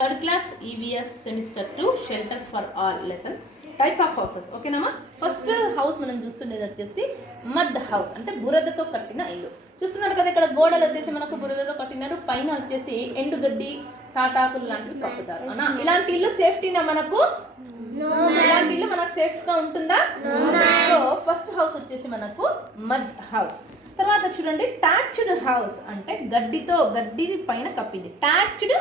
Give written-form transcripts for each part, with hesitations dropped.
Third class EVS semester 2 shelter for all lesson types of houses. Okay nama, first house మనం చూస్తున్నది వచ్చేసి mud house అంటే బురదతో కట్టిన ఇల్లు. చూస్తున్నారు కదా ఇక్కడ గోడలు వచ్చేసి మనకు బురదతో కట్టినారు, పైన వచ్చేసి ఎండుగడ్డి తాటాకులు లాంటివి కప్పుతారు. అన్నా ఇలాంటి ఇల్లు సేఫ్టీనా మనకు? ఇలాంటి ఇల్లు మనకు సేఫ్ గా ఉంటుందా? సో ఫస్ట్ హౌస్ వచ్చేసి మనకు మడ్ హౌస్. తర్వాత చూడండి టాచ్డ్ హౌస్ అంటే గడ్డి పైన కప్పింది. టాచ్డ్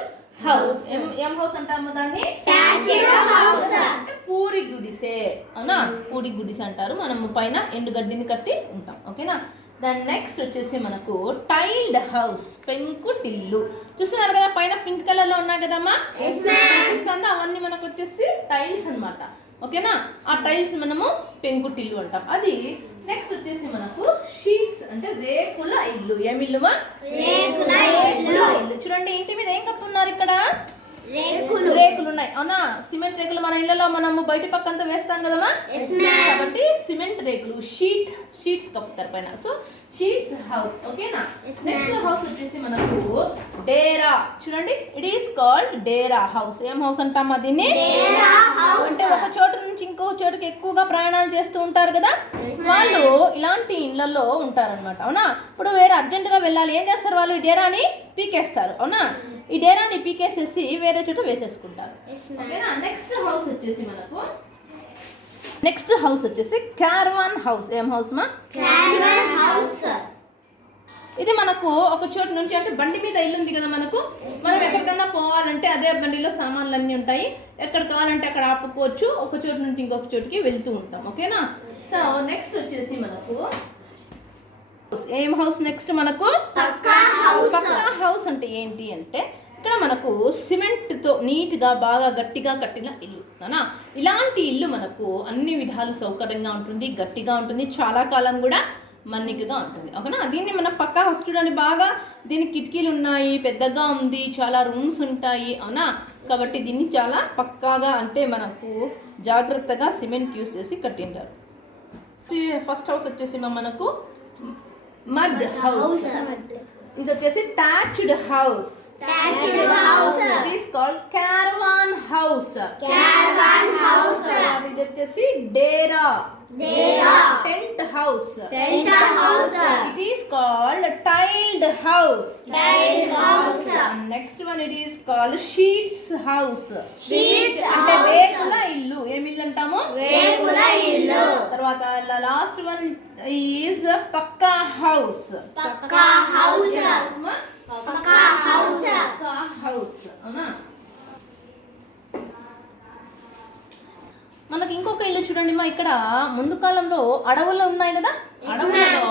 హౌస్ ఏం హౌస్ అంటాము దాన్ని? అంటే పూరి గుడిసే. అవునా, పూరి గుడిసే అంటారు. మనము పైన ఎండుగడ్డిని కట్టి ఉంటాం. ఓకేనా. దాని నెక్స్ట్ వచ్చేసి మనకు టైల్డ్ హౌస్, పెంకుటిల్లు. చూస్తున్నారు కదా పైన పింక్ కలర్ లో ఉన్నాయి కదమ్మా, అవన్నీ మనకు వచ్చేసి టైల్స్ అన్నమాట. ఓకేనా, ఆ టైల్స్ మనము పెంకుటిల్లు అంటాం. అది నెక్స్ట్ వచ్చేసి మనకు షీట్స్ అంటే రేకుల ఇల్లు. ఏమి ఇల్లువా? రేకుల ఇల్లు. చూడండి ఇంటి మీద ఏం కప్పున్నారు? ఇక్కడ రేకులు ఉన్నాయి. అవునా, సిమెంట్ రేకులు మన ఇళ్లలో మనము బయట పక్కంతా వేస్తాం కదమ్మా, కాబట్టి సిమెంట్ రేకులు షీట్స్ కప్పుతారు పైన. So sheets house. ఓకేనా. నెక్స్ట్ హౌస్ వచ్చేసి మనకు డేరా. చూడండి it is called Dera house. ఏం హౌస్ అంటామా దీన్ని? అంటే ఒక చోటు నుంచి ఇంకో చోటుకి ఎక్కువగా ప్రయాణాలు చేస్తూ ఉంటారు కదా, వాళ్ళు ఇలాంటి ఇళ్లలో ఉంటారనమాట. అవునా, ఇప్పుడు వేరే అర్జెంటుగా వెళ్ళాలి, ఏం చేస్తారు వాళ్ళు? ఈ డేరాని పీకేస్తారు. అవునా, ఈ డేరాని పీకేసేసి వేరే చోట వేసేసుకుంటారు. ఓకేనా. నెక్స్ట్ హౌస్ వచ్చేసి క్యారవాన్ హౌస్. ఏం హౌస్ మా? ఇది మనకు ఒక చోటు నుంచి అంటే బండి మీద ఇల్లు ఉంది కదా మనకు, మనం ఎక్కడికన్నా పోవాలంటే అదే బండిలో సామాన్లు అన్నీ ఉంటాయి, ఎక్కడ కావాలంటే అక్కడ ఆపుకోవచ్చు, ఒక చోటు నుంచి ఇంకొక చోటుకి వెళ్తూ ఉంటాం. ఓకేనా. సో నెక్స్ట్ వచ్చేసి మనకు ఏం హౌస్? నెక్స్ట్ మనకు పక్కా హౌస్. అంటే ఏంటి అంటే ఇక్కడ మనకు సిమెంట్తో నీట్గా బాగా గట్టిగా కట్టిన ఇల్లు. అవునా, ఇలాంటి ఇల్లు మనకు అన్ని విధాలు సౌకర్యంగా ఉంటుంది, గట్టిగా ఉంటుంది, చాలా కాలం కూడా మన్నికగా ఉంటుంది. ఓకేనా. దీన్ని మన పక్కా హౌస్ చూడండి, బాగా దీనికి కిటికీలు ఉన్నాయి, పెద్దగా ఉంది, చాలా రూమ్స్ ఉంటాయి. అవునా, కాబట్టి దీన్ని చాలా పక్కాగా అంటే మనకు జాగ్రత్తగా సిమెంట్ యూస్ చేసి కట్టింటారు. ఫస్ట్ హౌస్ వచ్చేసి మనకు మడ్ హౌస్. ఇది వచ్చేసి టాచ్డ్ house. It is called caravan house. ఇది వచ్చేసి డేరా tent house. It is called tiled house. And next one it is called sheets house. అంటే రేకుల ఇల్లు. ఏమి ఇల్లు అంటాము? రేకుల ఇల్లు. తర్వాత last one is pucca house. అవునా. మనకి ఇంకొక ఇల్లు చూడండి మా, ఇక్కడ ముందు కాలంలో అడవులు ఉన్నాయి కదా, అడవులలో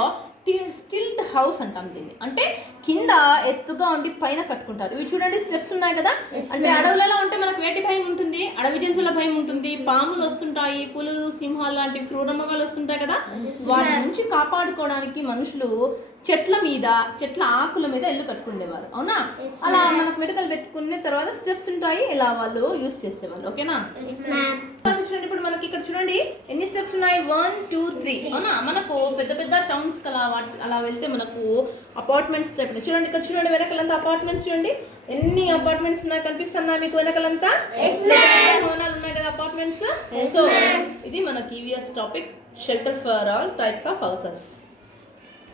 స్టిల్ట్ హౌస్ అంటాం దీన్ని. అంటే కింద ఎత్తుగా ఉండి పైన కట్టుకుంటారు. ఇవి చూడండి స్టెప్స్ ఉన్నాయి కదా, అంటే అడవులలో ఉంటే మనకు వేటి భయం ఉంటుంది, అడవి జంతువుల భయం ఉంటుంది, పాములు వస్తుంటాయి, పులులు సింహాలు లాంటి క్రూరమృగాలు వస్తుంటాయి కదా, వాటి నుంచి కాపాడుకోవడానికి మనుషులు చెట్ల ఆకుల మీద ఇల్లు కట్టుకునేవారు. అవునా, అలా మనకు మెడికల్ పెట్టుకున్న తర్వాత స్టెప్స్ ఉంటాయి, ఇలా వాళ్ళు యూస్ చేసేవాళ్ళు. ఓకేనా. చూడండి ఇప్పుడు మనకి ఇక్కడ చూడండి ఎన్ని స్టెప్స్ ఉన్నాయి, 1 2 3. అవునా, మనకు పెద్ద టౌన్స్ అలా వెళ్తే మనకు అపార్ట్మెంట్స్ టైప్. చూడండి ఇక్కడ చూడండి వెనకలంతా అపార్ట్మెంట్స్. చూడండి ఎన్ని అపార్ట్మెంట్స్ ఉన్నాయి, కనిపిస్తున్నాయి మీకు వెనకలంతా? భవనాలు ఉన్నాయి కదా, అపార్ట్మెంట్స్. సో ఇది మనకి EVS topic, shelter for all types of houses.